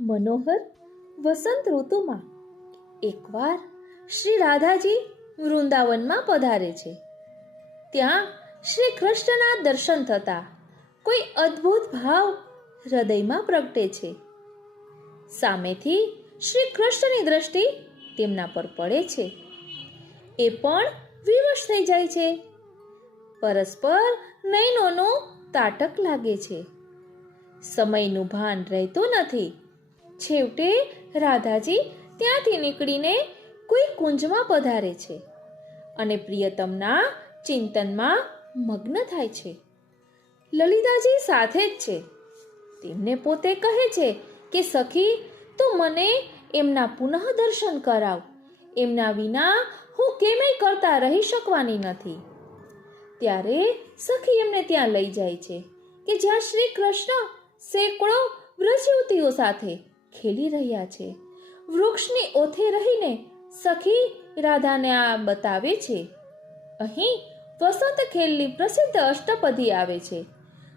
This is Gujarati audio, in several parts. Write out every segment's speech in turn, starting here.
મનોહર વસંત ઋતુમાં એકવાર શ્રી રાધાજી વૃંદાવનમાં પધારે છે. ત્યાં શ્રી કૃષ્ણના દર્શન થતા કોઈ અદ્ભુત ભાવ હૃદયમાં પ્રગટે છે. સામેથી શ્રી કૃષ્ણની દ્રષ્ટિ તેમના પર પડે છે. એ પણ વિવશ થઈ જાય છે. પરસ્પર નયનોનો તાટક લાગે છે. સમયનું ભાન રહેતું નથી. છેવટે રાધાજી ત્યાંથી નીકળીને કોઈ કુંજમાં પધારે છે અને પ્રિયતમના ચિંતનમાં મગ્ન થાય છે. લલિતાજી સાથે જ છે. તેમને પોતે કહે છે કે સખી, તું મને એમના પુનઃ દર્શન કરાવ. એમના વિના હું કેમેય કરતા રહી શકવાની નથી. ત્યારે સખી એમને ત્યાં લઈ જાય છે કે જ્યાં શ્રી કૃષ્ણ સેંકડો વ્રજયુવતીઓ સાથે ખેલી રહ્યા છે. વૃક્ષની ઓથે રહીને સખી રાધાને આ બતાવે છે. અહીં વસંત ખેલની પ્રસિદ્ધ અષ્ટપદી આવે છે.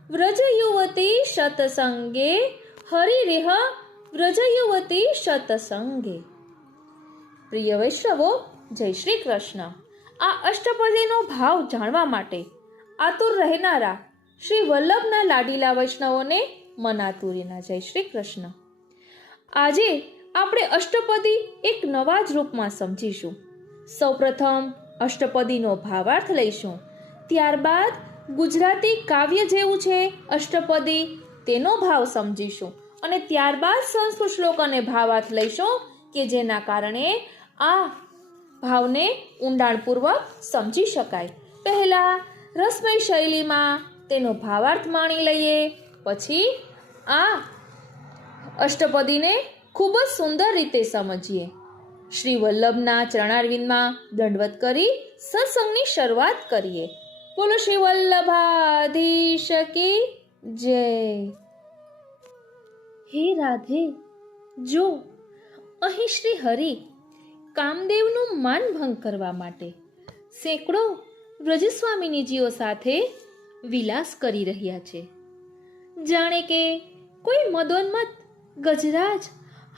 વ્રજ યુવતી શતસંગે હરિરેહ વ્રજ યુવતી શતસંગે. પ્રિય વૈષ્ણવો, જય શ્રી કૃષ્ણ. આ અષ્ટપદીનો ભાવ જાણવા માટે આતુર રહેનારા શ્રી વલ્લભના લાડીલા વૈષ્ણવોને મનાતુરીના જય શ્રી કૃષ્ણ. આજે આપણે અષ્ટપદી એક નવા જ રૂપમાં સમજીશું. સૌપ્રથમ અષ્ટપદીનો ભાવાર્થ લઈશું. ત્યારબાદ ગુજરાતી કાવ્ય જેવું છે અષ્ટપદી તેનો ભાવ સમજીશું અને ત્યારબાદ સંસ્કૃત શ્લોક અને ભાવાર્થ લઈશું કે જેના કારણે આ ભાવને ઊંડાણપૂર્વક સમજી શકાય. પહેલા રસમય શૈલીમાં તેનો ભાવાર્થ માણી લઈએ, પછી આ અષ્ટપદીને ખૂબ જ સુંદર રીતે સમજીએ. શ્રી વલ્લભના ચરણારવિંદમાં દંડવત કરી સત્સંગની શરૂઆત કરીએ. બોલો શ્રી વલ્લભાધીશ કી જય. હે રાધે, જો અહીં શ્રી હરિ કામદેવનું માનભંગ કરવા માટે સેંકડો વ્રજસ્વામિનીજીઓ સાથે વિલાસ કરી રહ્યા છે. જાણે કે કોઈ મદોન્મત ગજરાજ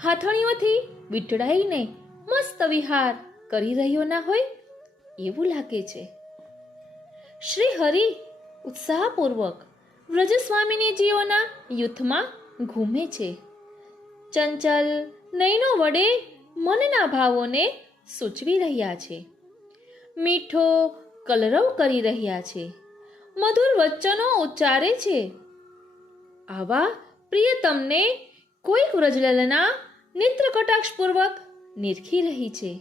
હાથણીઓથી વીંટળાઈને મસ્ત વિહાર કરી રહ્યો ના હોય એવું લાગે છે. શ્રી હરિ ઉત્સાહપૂર્વક વ્રજસ્વામિનીજીઓના યુથમાં ઘૂમે છે. ચંચલ નયનો વડે મનના ભાવોને સૂચવી રહ્યા છે. મીઠો કલરવ કરી રહ્યા છે. મધુર વચનો ઉચ્ચારે છે. આવા પ્રિયતમને કોઈક વ્રજલલના નેત્ર કટાક્ષપૂર્વક નિરખી રહી છે.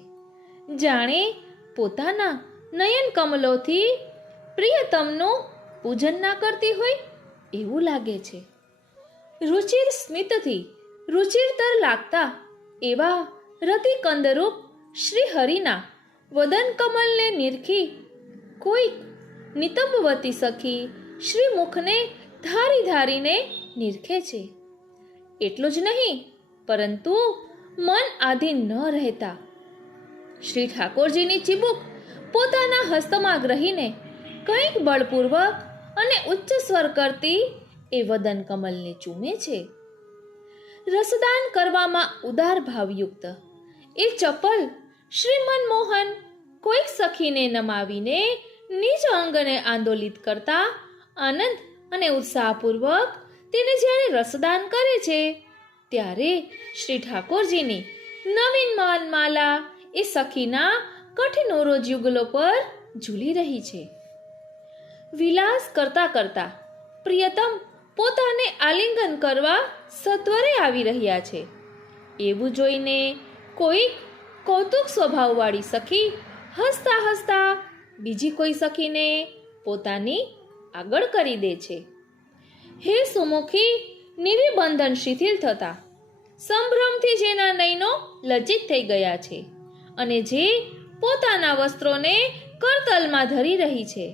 જાણે પોતાના નયન કમલોથી પ્રિયતમનું પૂજન ના કરતી હોય એવું લાગે છે. રુચિર સ્મિતથી રુચિરતર લાગતા એવા રતિકંદરૂપ શ્રી હરિના વદન કમલને નિરખી કોઈક નિતંબવતી સખી શ્રી મુખને ધારી ધારીને નિરખે છે. એટલું જ નહીં, પરંતુ મન આધીન ન રહેતા શ્રી ઠાકોરજીની ચીબુક પોતાના હસ્તમાં ગ્રહીને કંઈક બળપૂર્વક અને ઉચ્ચ સ્વર કરતી એ વદન કમલને ચૂમે છે. રસદાન કરવામાં ઉદાર ભાવયુક્ત એ ચપલ શ્રી મનમોહન કોઈક સખીને નમાવીને નિજ અંગને આંદોલિત કરતા આનંદ અને ઉત્સાહપૂર્વક તેને જ્યારે રસદાન કરે છે ત્યારે શ્રી ઠાકોરજીની નવીન માનમાલા એ સખીના કઠિનોરોજ યુગલો પર ઝૂલી રહી છે. વિલાસ કરતા કરતા પ્રિયતમ પોતાને આલિંગન કરવા સત્વરે આવી રહ્યા છે. એવું જોઈને કોઈક કૌતુક સ્વભાવવાળી સખી હસતા હસતા બીજી કોઈ સખીને પોતાની આગળ કરી દે છે. હે સુમુખી, નિર્બંધન શિથિલ થતા સંભ્રમથી જેના નયનો લજ્જિત થઈ ગયા છે અને જે પોતાના વસ્ત્રોને કરતલમાં ધરી રહી છે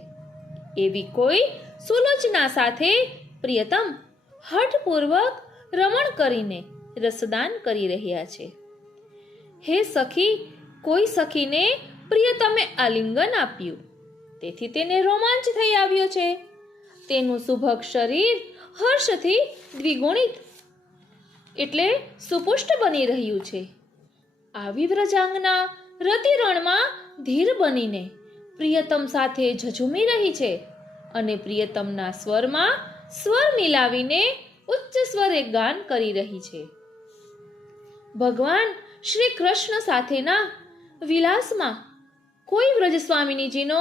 એવી કોઈ સુલોચના સાથે પ્રિયતમ હઠપૂર્વક રમણ કરીને રસદાન કરી રહ્યા છે. હે સખી, કોઈ સખીને પ્રિયતમે આલિંગન આપ્યું, તેથી તેને રોમાંચ થઈ આવ્યો છે. તેનું સુભગ શરીર હર્ષથી દ્વિગુણિત એટલે સુપુષ્ટ બની રહ્યું છે. આવી વ્રજાંગના રતિરણમાં ધીર બનીને પ્રિયતમ સાથે ઝઝૂમી રહી છે અને પ્રિયતમના સ્વરમાં સ્વર મિલાવીને ઉચ્ચ સ્વરે ગાન કરી રહી છે. ભગવાન શ્રી કૃષ્ણ સાથેના વિલાસમાં કોઈ વ્રજસ્વામિનીજીનો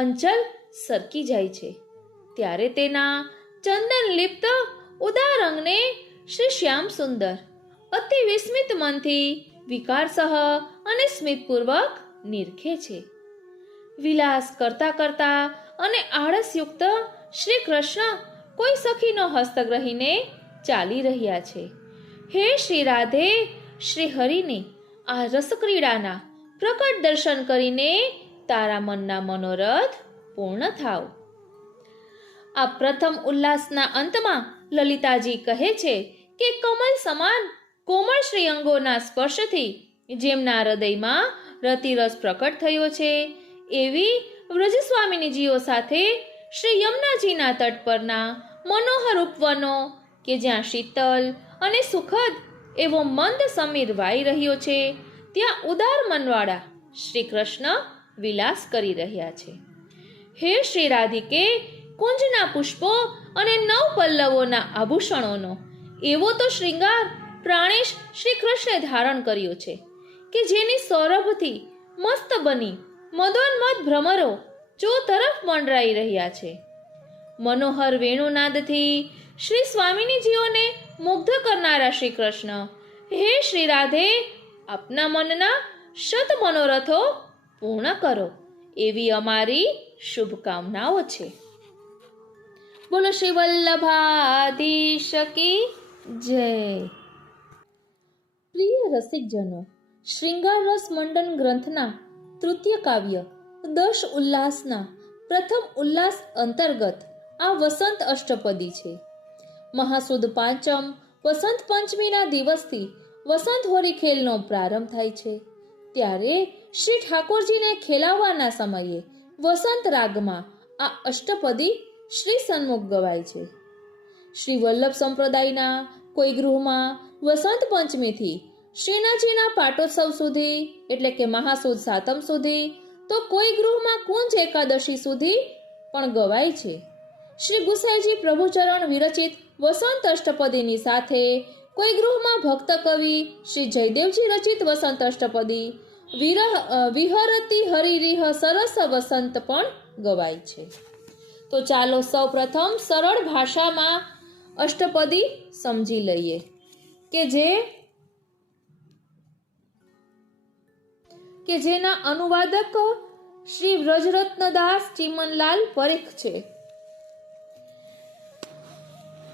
અંચલ સરકી જાય છે ત્યારે તેના ચંદન લિપ્ત ઉદાર અંગને શ્રી શ્યામ સુંદર અતિ વિસ્મિત મનથી વિકારસહ અને સ્મિતપૂર્વક નિરખે છે. વિલાસ કરતા કરતા અને આળસયુક્ત શ્રી કૃષ્ણ કોઈ સખીનો હસ્તગ્રહીને ચાલી રહ્યા છે. હે શ્રી રાધે, શ્રી હરિની આ રસક્રીડાના પ્રકટ દર્શન કરીને તારા મનના મનોરથ પૂર્ણ થાવ. આ પ્રથમ ઉલ્લાસના અંતમાં લલિતાજી કહે છે કે કમલ સમાન કોમળ શ્રીઅંગોના સ્પર્શથી જેમના હૃદયમાં રતિરસ પ્રકટ થયો છે એવી વ્રજસ્વામિનીજીઓ સાથે શ્રી યમુનાજીના તટ પરના મનોહર ઉપવનો કે જ્યાં શીતલ અને સુખદ એવો મંદ સમીર વાઈ રહ્યો છે ત્યાં ઉદાર મનવાળા શ્રી કૃષ્ણ વિલાસ કરી રહ્યા છે. હે શ્રી રાધિકે, કુંજના પુષ્પો અને નવ પલ્લવોના આભૂષણોનો એવો તો શ્રૃંગાર પ્રાણેશ શ્રી કૃષ્ણે ધારણ કર્યો છે કે જેની સૌરભથી મસ્ત બની મદોન્મદ ભ્રમરો ચો તરફ મંડરાઈ રહ્યા છે. મનોહર વેણુનાદથી શ્રી સ્વામિનીજીઓને મુગ્ધ કરનારા શ્રી કૃષ્ણ, હે શ્રી રાધે, આપના મનના શત મનોરથો પૂર્ણ કરો એવી અમારી શુભકામનાઓ છે. બોલો શ્રી વલ્લભાધીશ કી જય. પ્રિય રસિકજનો, શ્રૃંગાર રસ મંડન ગ્રંથના તૃતીય કાવ્ય દશ ઉલ્લાસના પ્રથમ ઉલ્લાસ અંતર્ગત આ વસંત અષ્ટપદી છે. મહાસુદ પાંચમ વસંત પંચમીના દિવસથી વસંત હોરી ખેલનો પ્રારંભ થાય છે. ત્યારે શ્રી ઠાકોરજીને ખેલાવવાના સમયે વસંત રાગમાં આ અષ્ટપદી શ્રી સન્મુખ ગવાય છે. શ્રી વલ્લભ સંપ્રદાયના કોઈ ગૃહમાં વસંત પંચમીથી શ્રીનાથજીના પાટોત્સવ સુધી એટલે કે મહાસુદ સાતમ સુધી, તો કોઈ ગૃહમાં કુંજ એકાદશી સુધી પણ ગવાય છે. શ્રી ગુસાઈજી પ્રભુચરણ વિરચિત વસંત અષ્ટપદીની સાથે કોઈ ગૃહમાં ભક્ત કવિ શ્રી જયદેવજી રચિત વસંત અષ્ટપદી વિહરતી હરિરીહ સરસ વસંત પણ ગવાય છે. તો ચાલો સૌ પ્રથમ સરળ ભાષામાં અષ્ટપદી સમજી લઈએ કે જેના અનુવાદક શ્રી વ્રજરત્નદાસ ચિમનલાલ પરીખ છે.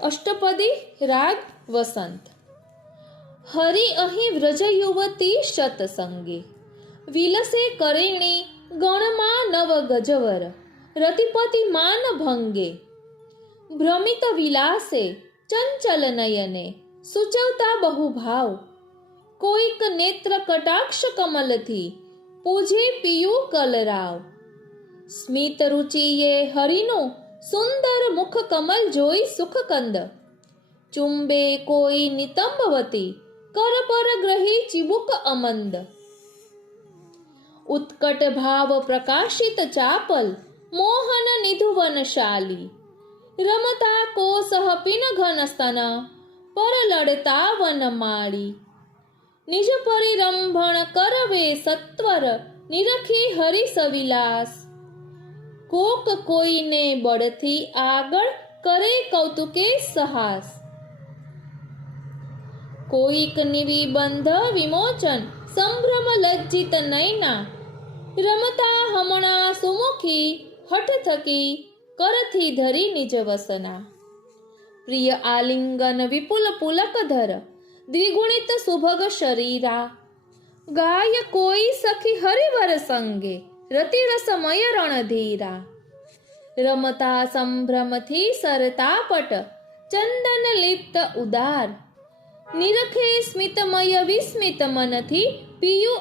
અષ્ટપદી રાગ વસંત. હરિ અહીં વ્રજ યુવતી શતસંગે, વિલસે કરેણી ગણમાં નવ ગજવર, રતિપતિ માન ભંગે, ભ્રમિત વિલાસે ચંચલ નયને, સુચવતા બહુભાવ, કોઈક નેત્ર કટાક્ષ કમલથી પૂજે પિયુ કલરાવ. સ્મિત રુચિએ હરિનું સુંદર મુખ કમલ જોઈ સુખકંદ, ચુંબે કોઈ નિતંબવતી કર પર ગ્રહી ચિબુક અમંદ. ઉત્કટ ભાવ પ્રકાશિત ચાપલ મોહન નિધુવનશાલી, રમતા કોસહ પિન ઘન સ્તન પર લડતા વનમાળી. નિજ પરિરંભણ કરવે સત્વર નિરખી હરિ સવિલાસ, કોક કોઈને બળથી આગળ કરે કૌતુકે સહાસ. કોઈક નિવિબંધ વિમોચન સંભ્રમ લજ્જિત નયના, રમતા હમણાં સુમુખી હઠ થકી કરથી ધરી નિજ વસના. પ્રિય આલિંગન વિપુલ પુલક ધર દ્વિગુણિત સુભગ શરીરા, ગાય કોઈ સખી હરિવર સંગે રતિરસમય રણધીરા. રમતા સંભ્રમથી સરતા પટ ચંદન લિપ્ત ઉદાર, નિરખે સ્મિતમય વિસ્મિત મનથી પિયુ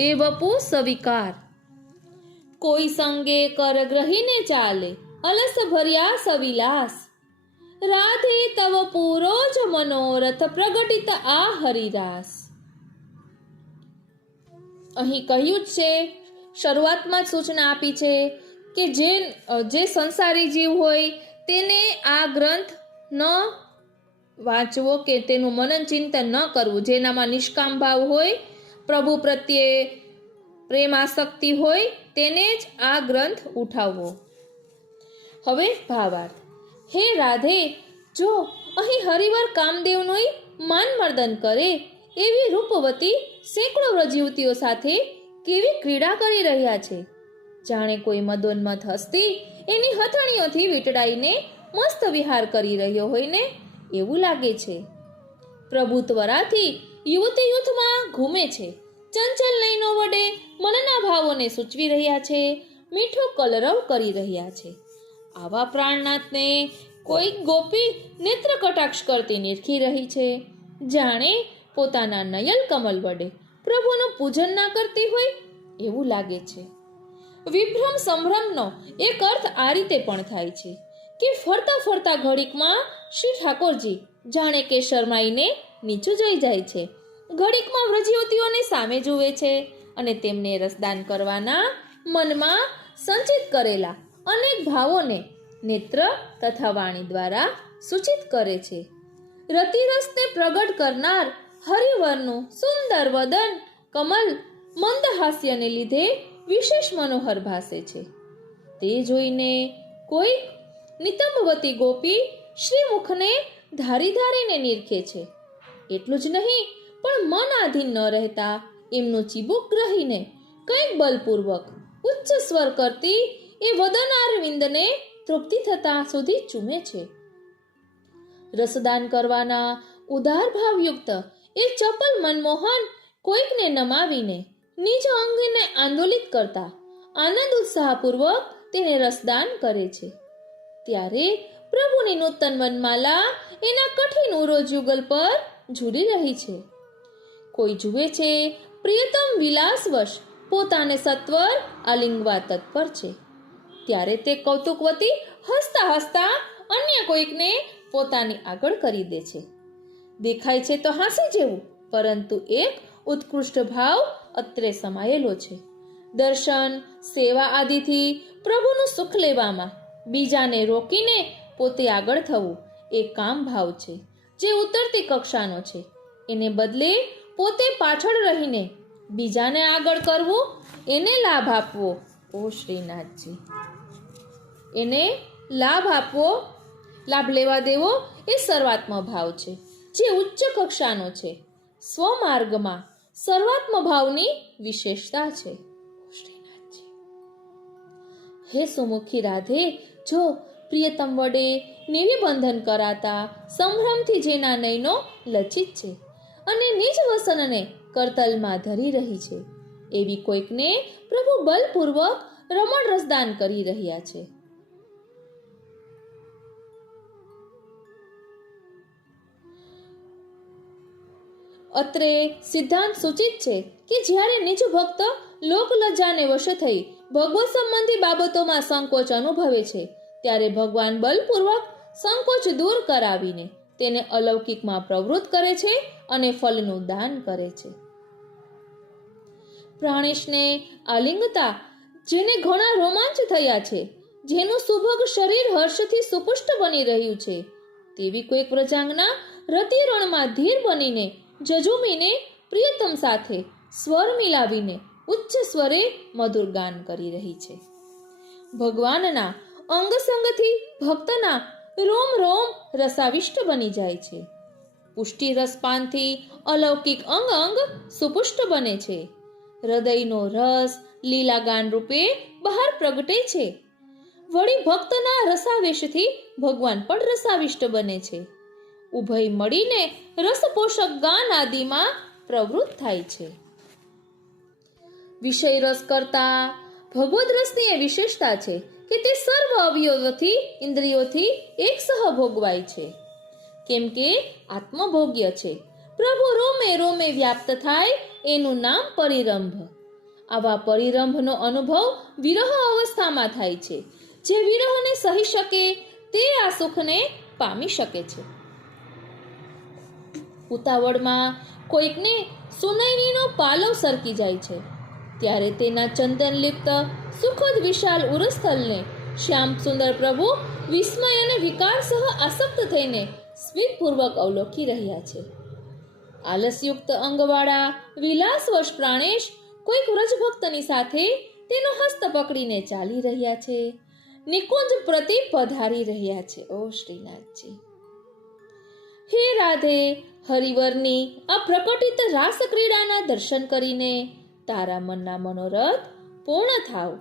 એવપુ સવિકાર. કોઈ સંગે કર ગ્રહીને ચાલે અલસ ભર્યા સવિલાસ, રાધે તવ પૂરો જ મનોરથ પ્રગટિત આ હરિરાસ. અહીં કહ્યું જ છે, શરૂઆતમાં જ સૂચના આપી છે કે જે સંસારી જીવ હોય તેને આ ગ્રંથ ન વાંચવો કે તેનું મનન ચિંતન ન કરવું. જેનામાં નિષ્કામ ભાવ હોય, પ્રભુ પ્રત્યે પ્રેમ આસક્તિ હોય, તેને જ આ ગ્રંથ ઉઠાવવો. હવે ભાવાર્થ. હે રાધે, જો અહીં હરિવર કામદેવનું માન મર્દન કરે એવી રૂપવતી સેંકડો વ્રજયુવતીઓ સાથે કેવી ક્રીડા કરી રહ્યા છે. જાણે કોઈ મદોન્મથ હસ્તી એની હથણીઓથી વીંટળાઈને મસ્ત વિહાર કરી રહ્યો હોય ને એવું લાગે છે. પ્રભુ ત્વરાથી યુવતી યુથમાં ઘૂમે છે. ચંચલ નયનો વડે મનના ભાવોને સૂચવી રહ્યા છે, મીઠો કલરવ કરી રહ્યા છે. આવા પ્રાણનાથને કોઈ ગોપી નેત્ર કટાક્ષ કરતી નિરખી રહી છે, જાણે પોતાના નયન કમલ વડે પ્રભુનું પૂજન ના કરતી હોય એવું લાગે છે. વિભ્રમ સંભ્રમનો એક અર્થ આ રીતે પણ થાય છે કે ફરતા ફરતા ઘડીકમાં શ્રી ઠાકોરજી જાણે કે શરમાઈને નીચું જોઈ જાય છે, ઘડીકમાં વ્રજયુવતીઓને સામે જુએ છે અને તેમને રસદાન કરવાના મનમાં સંચિત કરેલા અનેક ભાવોને નેત્ર તથા વાણી દ્વારા સૂચિત કરે છે. રતિરસને પ્રગટ કરનાર હરિવરનું સુંદર વદન કમલ મંદ હાસ્યને લીધે વિશેષ મનોહર ભાસે છે. તે જોઈને કોઈ નિતંબવતી ગોપી શ્રીમુખને ધારી ધારીને નિરખે છે. એટલું જ નહીં, પણ મન આધીન ન રહેતા એમનું ચીબુક ગ્રહીને કંઈક બલપૂર્વક ઉચ્ચ સ્વર કરતી એ વદનારવિંદને તૃપ્તિ થતા સુધી ચૂમે છે. રસદાન કરવાના ઉદાર ભાવયુક્ત એ ચપલ મનમોહન કોઈકને નમાવીને નિજ અંગને આંદોલિત કરતા આનંદ ઉત્સાહપૂર્વક તેને રસદાન કરે છે. ત્યારે પ્રભુની નૂતન વનમાલા એના કઠિન ઉરોજ યુગલ પર ઝૂલી રહી છે. કોઈ જુએ છે પ્રિયતમ વિલાસવશ પોતાને સત્વર આલિંગવા તત્પર છે. ત્યારે તે કૌતુકવતી હસતા હસતા અન્ય કોઈકને પોતાની આગળ કરી દે છે. દેખાય છે તો હાસ્ય જેવું, પરંતુ એક ઉત્કૃષ્ટ ભાવ અત્રે સમાયેલો છે. દર્શન સેવા આદિથી પ્રભુનું સુખ લેવામાં બીજાને રોકીને પોતે આગળ થવું એ કામ ભાવ છે, જે ઉતરતી કક્ષાનો છે. એને બદલે પોતે પાછળ રહીને બીજાને આગળ કરવું, એને લાભ આપવો. ઓ શ્રીનાથજી, એને લાભ આપવો, લાભ લેવા દેવો એ સર્વાત્મ ભાવ છે, જે ઉચ્ચ કક્ષાનો છે. સ્વમાર્ગમાં સર્વાત્મ ભાવની વિશેષતા છે. શ્રીનાથજી. હે સુમુખી રાધે, જો પ્રિયતમ વડે નિવિબંધન કરાતા સંભ્રમથી જેના નયનો લચિત છે અને નિજ વસનને કરતલમાં ધરી રહી છે, એવી કોઈકને પ્રભુ બલપૂર્વક રમણ રસદાન કરી રહ્યા છે. અત્રે સિદ્ધાંત સૂચિત છે કે જ્યારે નિજ ભક્ત લોકલજ્જાને વશ થઈ ભગવત સંબંધી બાબતોમાં સંકોચ અનુભવે છે, ત્યારે ભગવાન બલપૂર્વક સંકોચ દૂર કરાવીને તેને અલૌકિકમાં પ્રવૃત્ત કરે છે અને ફલનું દાન કરે છે. પ્રાણેશને આલિંગતા જેને ઘણા રોમાંચ થયા છે, જેનું સુભગ શરીર હર્ષથી સુપુષ્ટ બની રહ્યું છે, તેવી કોઈક વ્રજાંગના રતિરણમાં ધીર બનીને જજુમીને પ્રિયતમ સાથે સ્વર મિલાવીને ઉચ્ચ સ્વરે મધુર ગાન કરી રહી છે. ભગવાનના અંગસંગથી ભક્તના રોમ રોમ રસાવિષ્ટ બની જાય છે. પુષ્ટિ રસપાનથી અલૌકિક અંગ અંગ સુપુષ્ટ બને છે. હૃદયનો રસ લીલા ગાન રૂપે બહાર પ્રગટે છે. વળી ભક્તના રસાવેશથી ભગવાન પણ રસાવિષ્ટ બને છે. ઉભય મળીને રસપોષક ગાન આદિમાં પ્રવૃત્ત થાય છે. વિષય રસ કરતા ભગવદ રસની એ વિશેષતા છે કે તે સર્વ અવયવોથી ઇન્દ્રિયોથી એકસહ ભોગવાય છે, કેમ કે આત્મભોગ્ય છે. પ્રભુ રોમે રોમે વ્યાપ્ત થાય એનું નામ પરિરંભ. આવા પરિરંભનો અનુભવ વિરહ અવસ્થામાં થાય છે. જે વિરહને સહી શકે તે આ સુખને પામી શકે છે. ઉતાવળમાં કોઈકને સુનયનીનો પાલવ સરકી જાય છે, ત્યારે તેના ચંદનલિપ્ત સુખદ વિશાલ ઉરસ્થલને શ્યામ સુંદર પ્રભુ વિસ્મય અને વિકાર સહ આસક્ત થઈને સ્મિતપૂર્વક અવલોકી રહ્યા છે. આલસયુક્ત અંગવાળા વિલાસવશ પ્રાણેશ કોઈક વ્રજભક્તની સાથે તેનો હસ્ત પકડીને ચાલી રહ્યા છે, નિકુંજ પ્રતિ પધારી રહ્યા છે. ઓ શ્રીનાથજી, હે રાધે, હરિવરની આ પ્રકટિત રાસ ક્રીડાના દર્શન કરીને તારા મનના મનોરથ પૂર્ણ થાવ.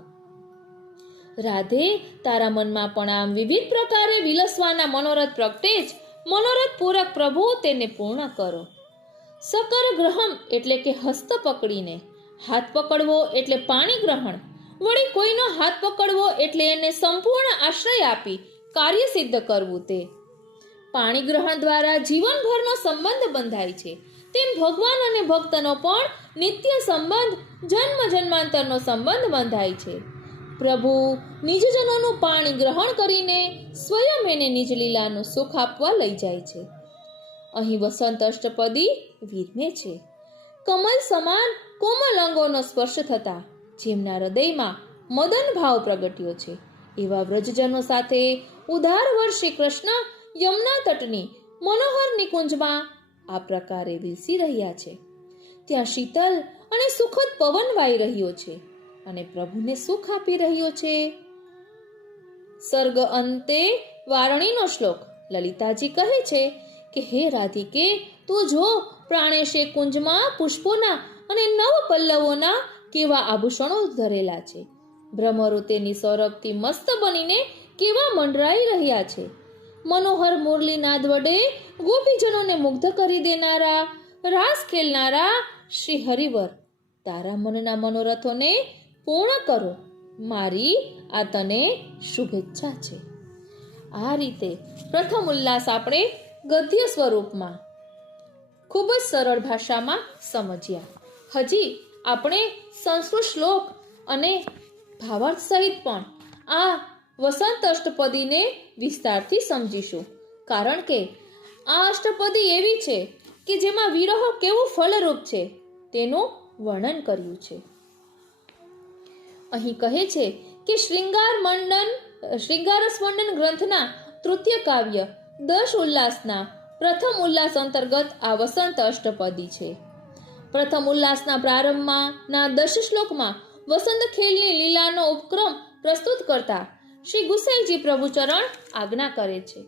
રાધે, તારા મનમાં પણ આમ વિવિધ પ્રકારે વિલસવાના મનોરથ પ્રગટે જ મનોરથ પૂરક પ્રભુ તેને પૂર્ણ કરો. સકર ગ્રહમ એટલે કે હસ્ત પકડીને, હાથ પકડવો એટલે પાણી ગ્રહણ, વળી કોઈનો હાથ પકડવો એટલે એને સંપૂર્ણ આશ્રય આપી કાર્ય સિદ્ધ કરવું. તે પાણી ગ્રહણ દ્વારા જીવનભરનો સંબંધ બંધાય છે, તેમ ભગવાન અને ભક્તનો પણ નિત્ય સંબંધ, જન્મ જન્માંતરનો સંબંધ બંધાય છે. પ્રભુ નિજજનોનું પાણી ગ્રહણ કરીને સ્વયં એને નિજ લીલાનું સુખ આપવા લઈ જાય છે. અહીં વસંત અષ્ટપદી વિરમે છે. કમલ સમાન કોમલ અંગોનો સ્પર્શ થતા જેમના હૃદયમાં મદન ભાવ પ્રગટ્યો છે, એવા વ્રજજનો સાથે ઉદારવર શ્રી કૃષ્ણ યમુના તટની મનોહર નિકુંજમાં આ પ્રકારે વિલસી રહ્યા છે. ત્યાં શીતલ અને સુખદ પવન વાઈ રહ્યો છે અને પ્રભુને સુખ આપી રહ્યો છે. સર્ગ અંતે વારણીનો શ્લોક લલિતાજી કહે છે કે હે રાધિકે, તું જો પ્રાણેશે કુંજમાં પુષ્પોના અને નવ પલ્લવોના કેવા આભૂષણો ધરેલા છે. ભ્રમરો તેની સૌરભથી મસ્ત બનીને કેવા મંડરાઈ રહ્યા છે. મનોહર મુરલી નાદ વડે ગોપીજનોને મુગ્ધ કરી દેનારા, રાસ ખેલનારા શ્રી હરિવર, તારા મનના મનોરથોને પૂર્ણ કરો. મારી આ તને શુભેચ્છા છે. આ રીતે પ્રથમ ઉલ્લાસ આપણે ગદ્ય સ્વરૂપમાં ખૂબ જ સરળ ભાષામાં સમજ્યા. હજી આપણે સંસ્કૃત શ્લોક અને ભાવાર્થ સહિત પણ આ વસંત અષ્ટપદીને વિસ્તારથી સમજીશું, કારણ કે આ અષ્ટપદી એવી છે કે જેમાં વિરહ કેવું ફળરૂપ છે તેનું વર્ણન કર્યું છે. અહીં કહે છે કે શૃંગારસ્મંડન ગ્રંથના તૃતીય કાવ્ય 10 ઉલ્લાસના પ્રથમ ઉલ્લાસ અંતર્ગત આ વસંત અષ્ટપદી છે. પ્રથમ ઉલ્લાસના પ્રારંભમાં ના 10 શ્લોકમાં વસંત ખેલની લીલાનો ઉપક્રમ પ્રસ્તુત કરતા શ્રી ગુસાઈજી પ્રભુચરણ આજ્ઞા કરે છે.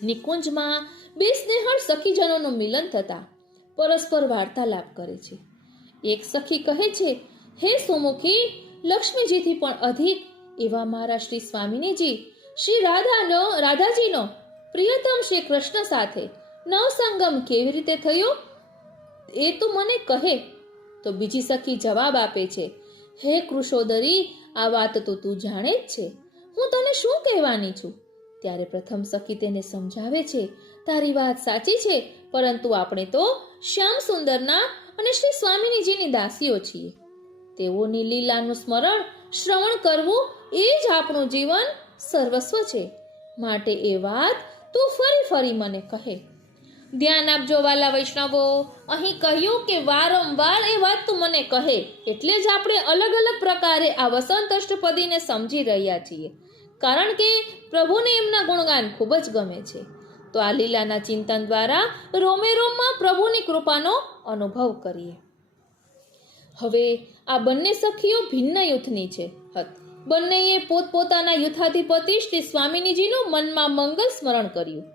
નિકુંજમાં બે સ્નેહળ સખીજનોનું મિલન થતા પરસ્પર વાર્તાલાપ કરે છે. એક સખી કહે છે, હે સુમુખી, લક્ષ્મીજીથી પણ અધિક એવા મારા શ્રી સ્વામિનીજી શ્રી રાધાજીનો પ્રિયતમ શ્રી કૃષ્ણ સાથે નવસંગમ કેવી રીતે થયો એ તું મને કહે. તો બીજી સખી જવાબ આપે છે, હે કૃષોદરી, આ વાત તો તું જાણે જ છે, હું તને શું કહેવાની છું. ત્યારે પ્રથમ સખી તેને સમજાવે છે, તારી વાત સાચી છે, પરંતુ આપણે તો શ્યામ સુંદરના અને શ્રી સ્વામિનીજીની દાસીઓ છીએ. તેઓની લીલાનું સ્મરણ શ્રવણ કરવું એ જ આપણું જીવન સર્વસ્વ છે. માટે એ વાત તું ફરી ફરી મને કહે. ધ્યાન આપજો વાલા વૈષ્ણવો, અહીં કહ્યું કે વારંવાર એ વાત તું મને કહે, એટલે જ આપણે અલગ અલગ પ્રકારે આ વસંત અષ્ટપદીને સમજી રહ્યા છીએ, કારણ કે પ્રભુને એમના ગુણગાન ખૂબ જ ગમે છે. તો આ લીલાના ચિંતન દ્વારા રોમે રોમમાં પ્રભુની કૃપાનો અનુભવ કરીએ. હવે આ બંને સખીઓ ભિન્ન યુથની છે. બંનેએ પોતપોતાના યુથાધિપતિ શ્રી સ્વામિનીજીનું મનમાં મંગલ સ્મરણ કર્યું.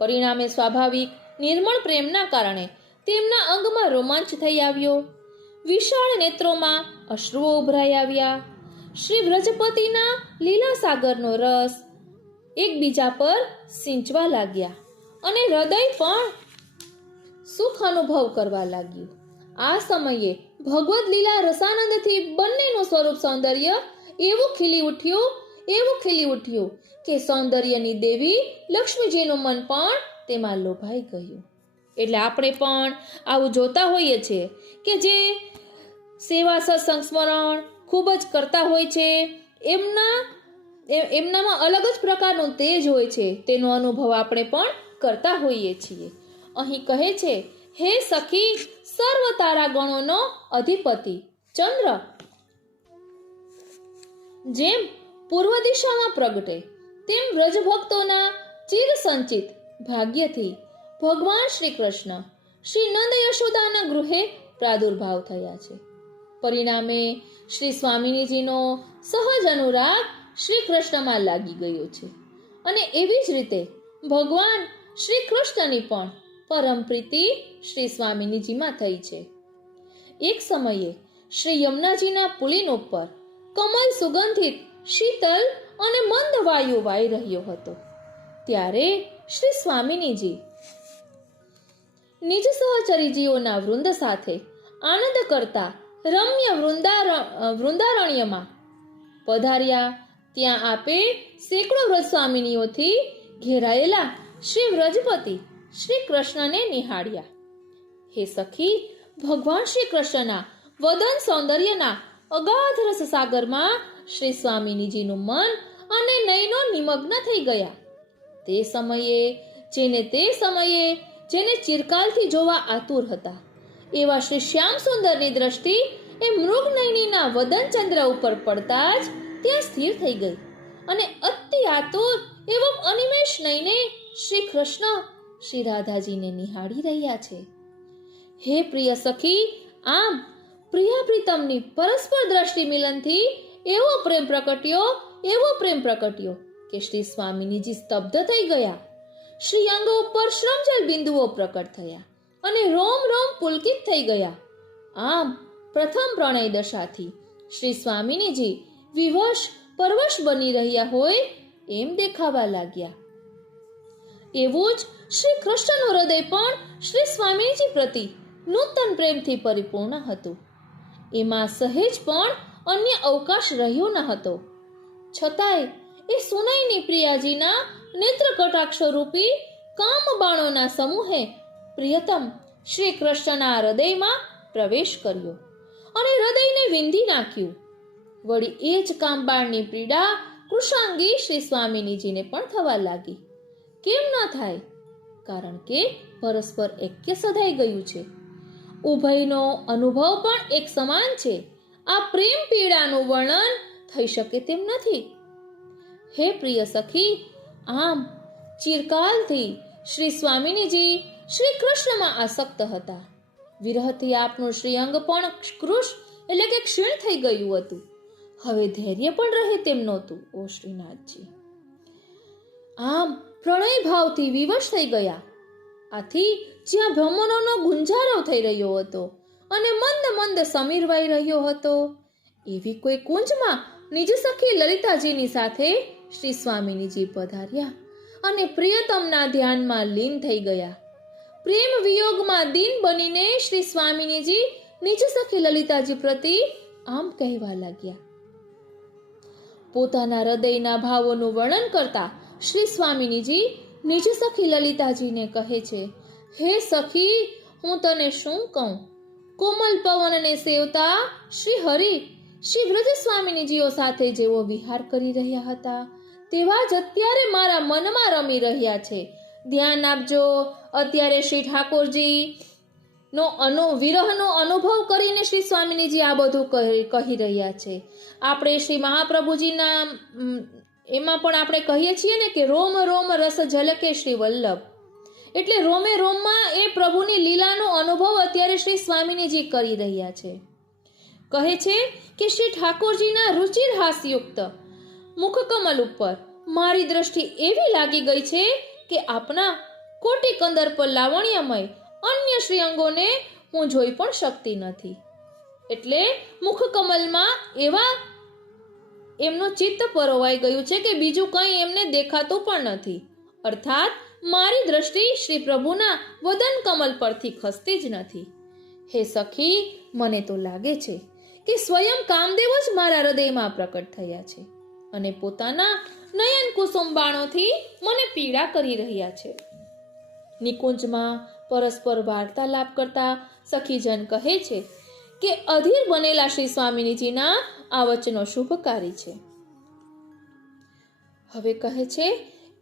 પરિણામે સ્વાભાવિક નિર્મળ પ્રેમના કારણે તેમના અંગમાં રોમાંચ થઈ આવ્યો. વિશાળ નેત્રોમાં અશ્રુઓ ઉભરાઈ આવ્યા. શ્રી વ્રજપતિના લીલા સાગરનો રસ એકબીજા પર સિંચવા લાગ્યા અને હૃદય પણ સુખ અનુભવ કરવા લાગ્યું. આ સમયે ભગવદ લીલા રસાનંદથી બંનેનું સ્વરૂપ સૌંદર્ય એવું ખીલી ઉઠ્યું કે સૌંદર્યની દેવી લક્ષ્મીજીનું મન પણ તેમાં લોભાઈ ગયું. એટલે આપણે પણ આવું જોતા હોઈએ છીએ કે જે સેવા સત્સંગ સ્મરણ ખૂબ જ કરતા હોય છે, એમના એમનામાં અલગ જ પ્રકારનું તેજ હોય છે, તેનો અનુભવ આપણે પણ કરતા હોઈએ છીએ. અહીં કહે છે, હે સખી, સર્વ તારાગણોનો અધિપતિ ચંદ્ર જેમ પૂર્વ દિશામાં પ્રગટે, તેમ વ્રજભક્તોના ચિર સંચિત ભાગ્યથી ભગવાન શ્રી કૃષ્ણ શ્રી નંદ યશોદાના ગૃહે પ્રાદુર્ભાવ થયા છે. પરિણામે શ્રી સ્વામિનીજીનો સહજ અનુરાગ શ્રી કૃષ્ણમાં લાગી ગયો છે અને એવી જ રીતે ભગવાન શ્રી કૃષ્ણની પણ પરમ પ્રીતિ શ્રી સ્વામિનીજીમાં થઈ છે. એક સમયે શ્રી યમુનાજીના પુલિન ઉપર કમલ સુગંધિત શીતલ અને મંદ વાયુ વાઈ રહ્યો હતો. ત્યારે શ્રી સ્વામિનીજી નિજ સહચરીજીઓના વૃંદ સાથે આનંદ કરતા રમ્ય વૃંદારણ્યમાં પધાર્યા. ત્યાં આપે સેંકડો વ્રજ સ્વામિનીઓથી ઘેરાયેલા શ્રી વ્રજપતિ શ્રી કૃષ્ણને નિહાળ્યા. હે સખી, ભગવાન શ્રી કૃષ્ણના વદન સૌંદર્યના અગાધ રસ સાગરમાં શ્રી સ્વામિનીજીનું મન અને નયનો નિમગ્ન થઈ ગયા. તે સમયે જેને ચિરકાલથી જોવા આતુર હતા એવા શ્રી શ્યામ સુંદરની દ્રષ્ટિ એ મૃગનયનીના વદન ચંદ્ર ઉપર પડતા જ ત્યાં સ્થિર થઈ ગઈ અને અતિ આતુર એવં અનિમેષ નયને શ્રી કૃષ્ણ શ્રી રાધાજીને નિહાળી રહ્યા છે. હે પ્રિય સખી, આમ પ્રિય પ્રીતમની પરસ્પર દ્રષ્ટિ મિલનથી એવો પ્રેમ પ્રકટ્યો કે શ્રી સ્વામિનીજી સ્તબ્ધ થઈ ગયા. શ્રી અંગ ઉપર શ્રમજલ બિંદુઓ પ્રકટ થયા અને રોમ રોમ પુલકિત થઈ ગયા. આમ પ્રથમ પ્રણય દશાથી શ્રી સ્વામિનીજી વિવશ પરવશ બની રહ્યા હોય એમ દેખાવા લાગ્યા. એવું જ શ્રી કૃષ્ણનું હૃદય પણ શ્રી સ્વામીજી પ્રતિ નૂતન પ્રેમથી પરિપૂર્ણ હતું. એમાં સહેજ પણ અન્ય અવકાશ રહ્યો ન હતો. છતાંય એ સુનયની પ્રિયાજીના નેત્ર કટાક્ષ રૂપી કામ બાણોના સમૂહે પ્રિયતમ શ્રી કૃષ્ણના હૃદયમાં પ્રવેશ કર્યો અને હૃદયને વિંધી નાખ્યું. વળી એ જ કામબાણની પીડા કૃષાંગી શ્રી સ્વામિનીજીને પણ થવા લાગી. કેમ ન થાય? કારણ કે પરસ્પર એક્ય સધાઈ ગયું છે. ઉભયનો અનુભવ પણ એક સમાન છે. આ પ્રેમ પીડાનું વર્ણન થઈ શકે તેમ નથી. હે પ્રિય સખી, આમ ચિરકાલથી શ્રી સ્વામિનીજી શ્રી કૃષ્ણમાં આસક્ત હતા. વિરહથી આપનું શ્રીઅંગ પણ કૃશ એટલે કે ક્ષીણ થઈ ગયું હતું. હવે ધૈર્ય પણ રહે તેમ નહોતું. ઓ શ્રીનાથજી, આમ પ્રણય ભાવથી વિવશ થઈ ગયા. આથી જ્યાં ભ્રમણોનો ગુંજારવ થઈ રહ્યો હતો અને મંદ મંદ સમીર વાઈ રહ્યો હતો, એવી કોઈ કુંજમાં નિજ સખી લલિતાજીની સાથે શ્રી સ્વામિનીજી પધાર્યા અને પ્રિયતમના ધ્યાનમાં લીન થઈ ગયા. પ્રેમ વિયોગમાં દીન બનીને શ્રી સ્વામિનીજી નિજ સખી લલિતાજી પ્રતિ આમ કહેવા લાગ્યા. પોતાના હૃદયના ભાવોનું વર્ણન કરતા શ્રી સ્વામિનીજી નિજ સખી લલિતાજીને કહે છે, હે સખી, હું તને શું કહું? કોમલ પવનને સેવતા શ્રી હરિ શ્રી વ્રજ સ્વામિનીજીઓ સાથે જેવો વિહાર કરી રહ્યા હતા તેવા જ અત્યારે મારા મનમાં રમી રહ્યા છે. ધ્યાન આપજો. અત્યારે શ્રી ઠાકોરજી વિરહનો અનુભવ કરીને શ્રી સ્વામિનીજી આ બધું કહી રહ્યા છે. આપણે શ્રી મહાપ્રભુજીના એમાં પણ આપણે કહીએ છીએ ને કે રોમ રોમ રસ ઝલકે શ્રી વલ્લભ, એટલે રોમે રોમમાં એ પ્રભુની લીલાનો અનુભવ અત્યારે શ્રી સ્વામિનીજી કરી રહ્યા છે. કહે છે કે શ્રી ઠાકોરજીના રુચિર હાસ્યુક્ત મુખકમલ ઉપર મારી દ્રષ્ટિ એવી લાગી ગઈ છે કે આપના કોટી કંદર પર લાવણ્યમય અન્ય શ્રી અંગોને હું જોઈ પણ શકતી નથી. એટલે મુખકમલમાં એવા એમનું ચિત્ત પરોવાઈ ગયું છે કે બીજું કંઈ એમને દેખાતું પણ નથી. અર્થાત મારી દ્રષ્ટિ શ્રી પ્રભુના વદન કમલ પરથી ખસતી જ નથી. હે સખી, મને તો લાગે છે કે સ્વયં કામદેવ જ મારા હૃદયમાં પ્રકટ થયા છે અને પોતાના નયન કુસુમ બાણોથી મને પીડા કરી રહ્યા છે. નિકુંજમાં પરસ્પર વાર્તાલાપ કરતા સખીજન કહે છે કે અધીર બનેલા શ્રી સ્વામિનીજીના આ વચનો શુભકારી છે. હવે કહે છે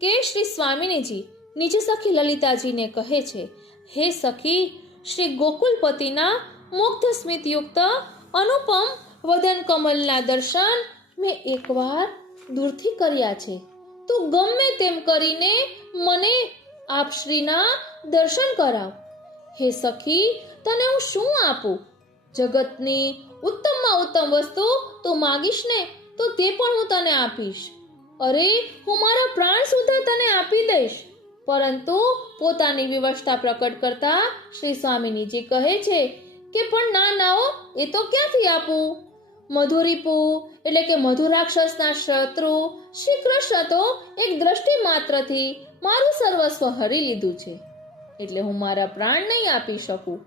કે શ્રી સ્વામિનીજી નિજ સખી લલિતાજીને કહે છે, હે સખી, શ્રી ગોકુલપતિના મુગ્ધ સ્મિતયુક્ત અનુપમ વદન કમલના દર્શન મેં એકવાર દૂરથી કર્યા છે. તું ગમે તેમ કરીને મને આપશ્રીના દર્શન કરાવ. હે સખી, તને હું શું આપું? જગતની ઉત્તમમાં ઉત્તમ વસ્તુ તું માગીશ ને તો તે પણ હું તને આપીશ. અરે, હું મારા પ્રાણ સુધા તને આપી દઈશ. પરંતુ પોતાની વિવશતા પ્રકટ કરતા શ્રી સ્વામિનીજી કહે છે કે પણ ના નાઓ, એ તો ક્યાંથી આપું? મધુરીપુ એટલે કે મધુરાક્ષસના શત્રુ શ્રી કૃષ્ણ તો એક દ્રષ્ટિ માત્રથી મારું સર્વસ્વ હરી લીધું છે, એટલે હું મારા પ્રાણ નહીં આપી શકું.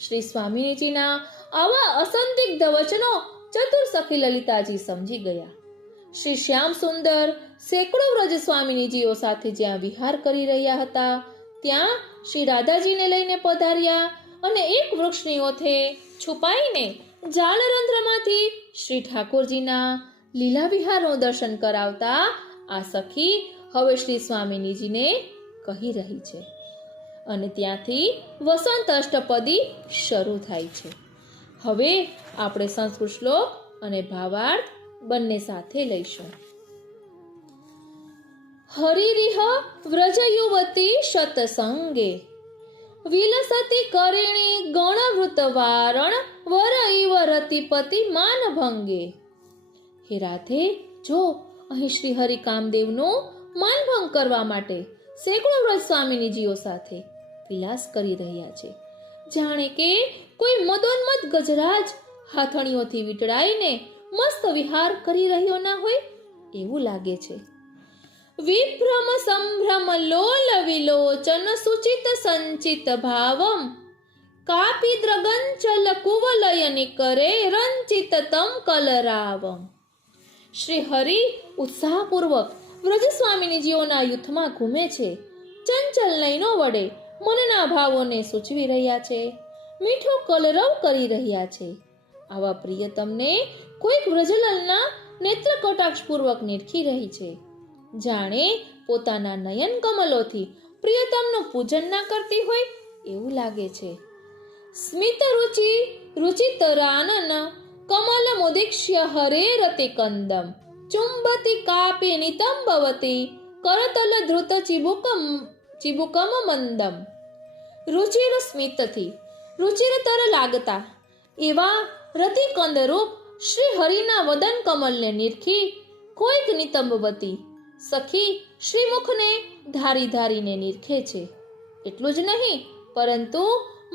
શ્રી સ્વામિનીજીના આવા અસંદિગ્ધ વચનો ચતુર સખી લલિતાજી સમજી ગયા. શ્રી શ્યામ સુંદર સેંકડો વ્રજ સ્વામિનીજીઓ સાથે જ્યાં વિહાર કરી રહ્યા હતા ત્યાં શ્રી રાધાજીને લઈને પધાર્યા અને એક વૃક્ષની ઓથે છુપાઈને જાળરંધ્રમાંથી શ્રી ઠાકોરજીના લીલા વિહારનું દર્શન કરાવતા આ સખી હવે શ્રી સ્વામિનીજીને કહી રહી છે અને ત્યાંથી વસંત અષ્ટપદી શરૂ થાય છે. હવે આપણે સંસ્કૃત શ્લોક અને ભાવાર્થ બંને સાથે લઈશું. હરિરિહ વ્રજ યુવતી શતસંગે વિલસતી કરિણી ગણવૃત વારણ વર ઇવ રતિપતિ માનભંગે. હે રાધે, જો અહીં શ્રી હરિ કામદેવનું માનભંગ કરવા માટે સેંકડો વ્રજ સ્વામિનીજીઓ સાથે વિલાસ કરી રહ્યા છે. જાણે કે કોઈ મદોન્મદ ગજરાજ હાથણીઓથી વીંટળાઈને મસ્ત વિહાર કરી રહ્યો ના હોય એવું લાગે છે. વિભ્રમ સંભ્રમ લોલ વિલોચન સુચિત સંચિત ભાવમ કાપી દ્રગંચલ કુવલયની કરે રંચિત તમ કલરાવમ. શ્રી હરિ ઉત્સાહપૂર્વક વ્રજ સ્વામિનીજીઓના યુથમાં ઘૂમે છે. ચંચલ નયનો વડે મનના ભાવોને સૂચવી રહ્યા છે, મીઠો કલરવ કરી રહ્યા છે. આવા પ્રિયતમને કોઈક વ્રજલલના નેત્ર કટાક્ષપૂર્વક નિરખી રહી છે, જાણે પોતાના નયન કમલોથી પ્રિયતમનું પૂજન ના કરતી હોય એવું લાગે છે. સ્મિત રુચિ રુચિતરાનન કમલ મુદિક્ષ્ય હરે રતિ કંદમ ચુંબતી કાપી નિતંબવતી કરતલ ધૃત ચિબુકમ મંદમ. રુચિર સ્મિતથી રુચિરતર લાગતા એવા રતિકંદ રૂપ શ્રી હરિના વદન કમલને નિરખી કોઈક નિતંબવતી સખી શ્રીમુખને ધારી ધારીને નિરખે છે. એટલું જ નહીં, પરંતુ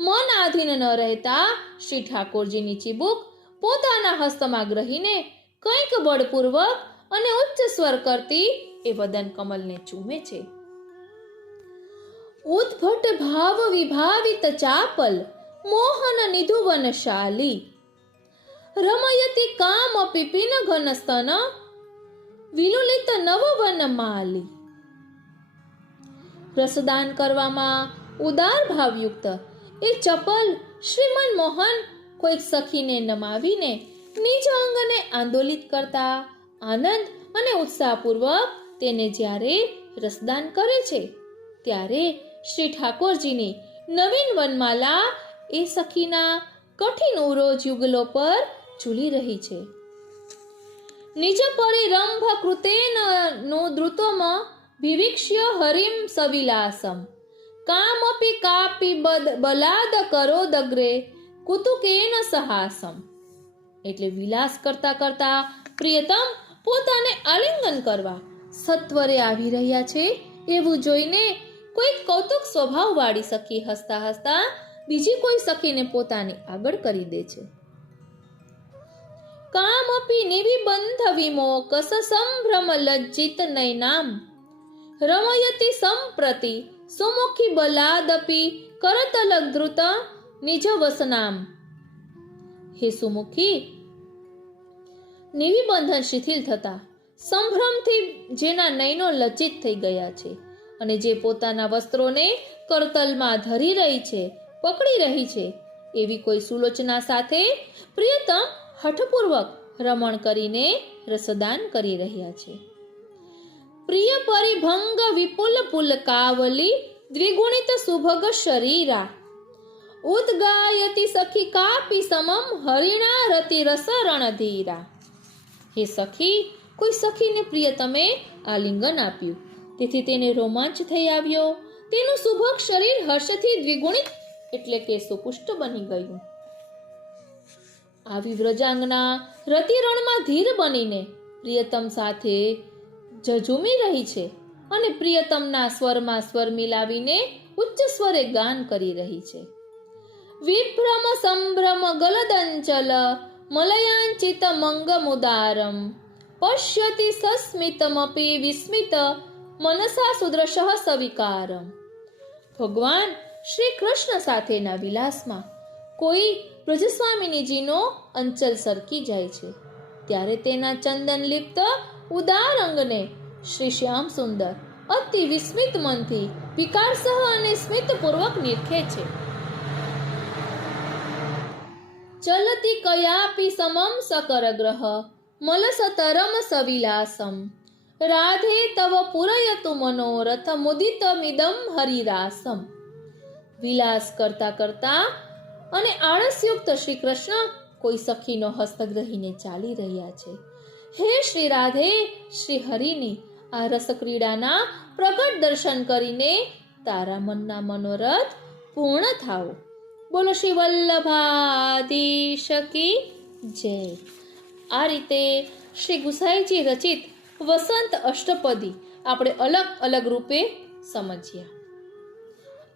મન આધીન ન રહેતા શ્રી ઠાકોરજીની ચીબુક પોતાના હસ્તમાં ગ્રહીને કંઈક બળપૂર્વક અને ઉચ્ચ સ્વર કરતી એ વદન કમલને ચૂમે છે. ઉદ્ભટ ભાવ વિભાવિત ચાપલ મોહન નિધુવન શાલી રમયતિ કામ પિપિન ઘન સ્તન વિલુલિત નવવન માલી. રસદાન કરવામાં ઉદાર ભાવયુક્ત એ ચપલ શ્રીમન મોહન કોઈક સખીને નમાવીને નિજ અંગને આંદોલિત કરતા આનંદ અને ઉત્સાહપૂર્વક તેને જ્યારે રસદાન કરે છે ત્યારે શ્રી ઠાકોરજીની નવીન વનમાલા એ સખીના કઠિન ઉરોજ યુગલો પર ઝૂલી રહી છે. નિજ પરિરંભ કૃતેન નો દ્રુતમ વિવિક્ષ્ય હરિમ સવિલાસમ કામપી કાપી બલાદ કરો દગ્રે કુતુકેન સહાસમ. એટલે વિલાસ કરતા કરતા પ્રિયતમ પોતાને આલિંગન કરવા સત્વરે આવી રહ્યા છે એવું જોઈને કોઈ કૌતુક સ્વભાવ વાળી સખી હસતા હસતા બીજી કોઈ સખીને પોતાની આગળ કરી દે છે. કામપી નિવિબંધ વિમોકસ સંભ્રમ લજ્જિત નૈનામ રમયતિ સંપ્રતિ સુમુખી બલાદપી કરતલક ધૃત નિજ વસનામ. હે સુમુખી, નિવિબંધન શિથિલ થતા સંભ્રમથી જેના નયનો લજ્જિત થઈ ગયા છે અને જે પોતાના વસ્ત્રોને કરતલમાં ધરી રહી છે, પકડી રહી છે, એવી કોઈ સુલોચના સાથે પ્રિયતમ હઠપૂર્વક રમણ કરીને રસદાન કરી રહ્યા છે. પ્રિય પરિભંગ વિપુલ પુલકાવલી દ્વિગુણિત સુભગ શરીરા ઉદ્ગાયતી સખી કાપી સમમ હરિણા રતિ રસ રણધીરા. હે સખી, કોઈ સખીને પ્રિયતમે આલિંગન આપ્યું, તેથી તેને રોમાંચ થઈ આવ્યો. તેનું સુભગ શરીર હર્ષથી દ્વિગુણિત એટલે કે સુપુષ્ટ બની ગયું. આવી વ્રજાંગના રતિરણમાં ધીર બનીને પ્રિયતમ સાથે ઝઝૂમી રહી છે અને પ્રિયતમના સ્વરમાં સ્વર મિલાવીને ઉચ્ચ સ્વરે ગાન કરી રહી છે. વિભ્રમ સંભ્રમ ગલદંચલ મલયાંચિત મંગમુદારમ પશ્યતિ સસ્મિતમપી વિસ્મિત મનસા સુદ્રશઃ સવિકારમ. ભગવાન શ્રી કૃષ્ણ સાથેના વિલાસમાં કોઈ બ્રજસ્વામિનીજીનો અંચલ સરકી જાય છે ત્યારે તેના ચંદન લિપ્ત ઉદાર અંગને શ્રી શ્યામ સુંદર અતિ વિસ્મિત મનથી વિકારસહ અને સ્મિતપૂર્વક નિરખે છે. ચલતી કયાપી સમમ સકરગ્રહ મલસતરમ સવિલાસમ રાધે તવ પુરયતુ મનોરથ મુદિત મિદમ હરિરાસમ. વિલાસ કરતા કરતા અને આળસયુક્ત શ્રી કૃષ્ણ કોઈ સખીનો હસ્તગ્રહીને ચાલી રહ્યા છે. હે શ્રી રાધે, શ્રી હરિની આ રસક્રીડાના પ્રગટ દર્શન કરીને તારા મનના મનોરથ પૂર્ણ થાઓ. બોલો શ્રી વલ્લભાધીશ કી જય. આ રીતે શ્રી ગુસાઈજી રચિત વસંત અષ્ટપદી આપણે અલગ અલગ રૂપે સમજ્યા.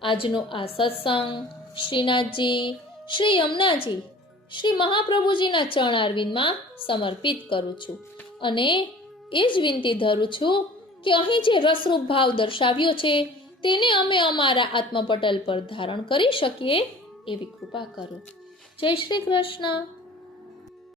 આજનો આ સત્સંગ શ્રીનાથજી, શ્રી યમુનાજી, શ્રી મહાપ્રભુજીના ચરણારવિંદમાં સમર્પિત કરું છું અને એ જ વિનંતી ધરું છું કે અહીં જે રસરૂપ ભાવ દર્શાવ્યો છે તેને અમે અમારા આત્મપટલ પર ધારણ કરી શકીએ એવી કૃપા કરો. જય શ્રી કૃષ્ણ.